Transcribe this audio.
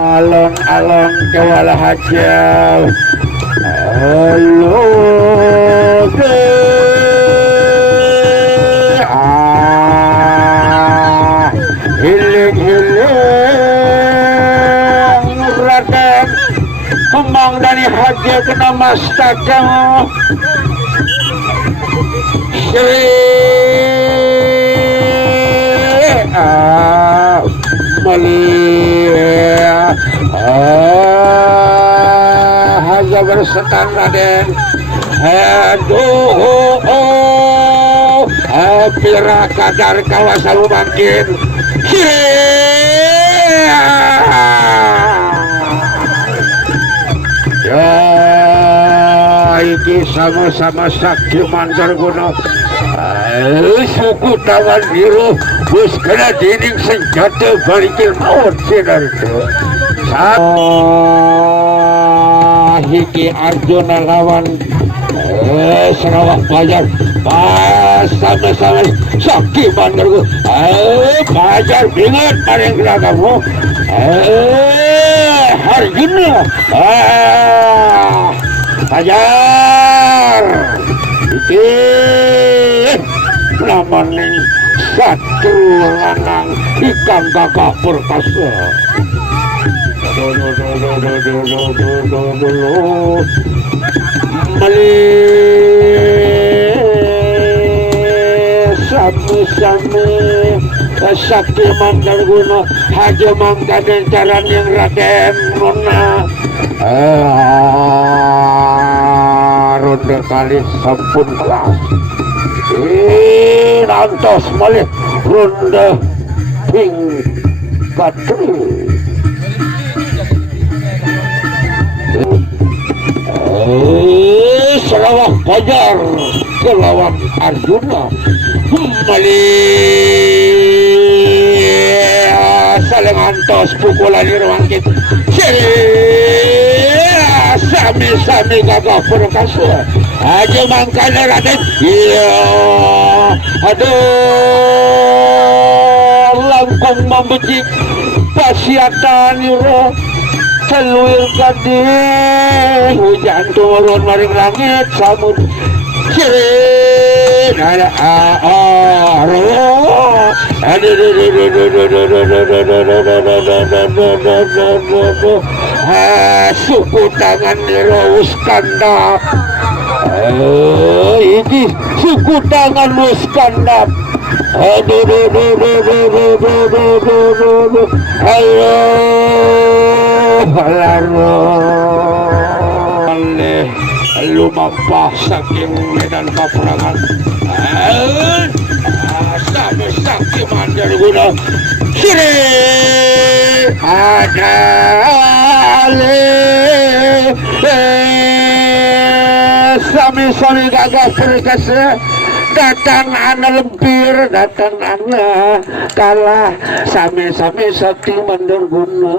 alon-alon kewala hajau halo deh hiling-hiling Raden kembang dari haji kena masta kamu Malia haja bersetan Raden aduh pira kadar kawasan makin ya iki sama-sama sakti mancar gunung suku tangan biru bus kena dinding senjata balikin maut sinar itu hiki Arjuna lawan Sarawak Pajar sama-sama sakti mancar Pajar binget paling kena kamu Arjuna Pajar namanya satu lanang ikan kakak perkasa sami-sami sakti mandar guna haja mangkaden caran yang Raden nona ronde kali sampun kelas nantos malih ronde ping katri Sarawak Pajar kelawan Arjuna malih saling antos pukulan irwan kita sami-sami gagah perkasa aja mangkana Raden iya aduh langkung membecik pasiatan ira seluir gading hujan turun maring langit samud cirin ada suku tangan niro Uskandap ini suku tangan Uskandap ayo lumapah saking medan peperangan sama sakti mandar guna sini ada sami-sami gagah perkasa datang anak lempir datang anak kalah sami-sami sakti mandar guna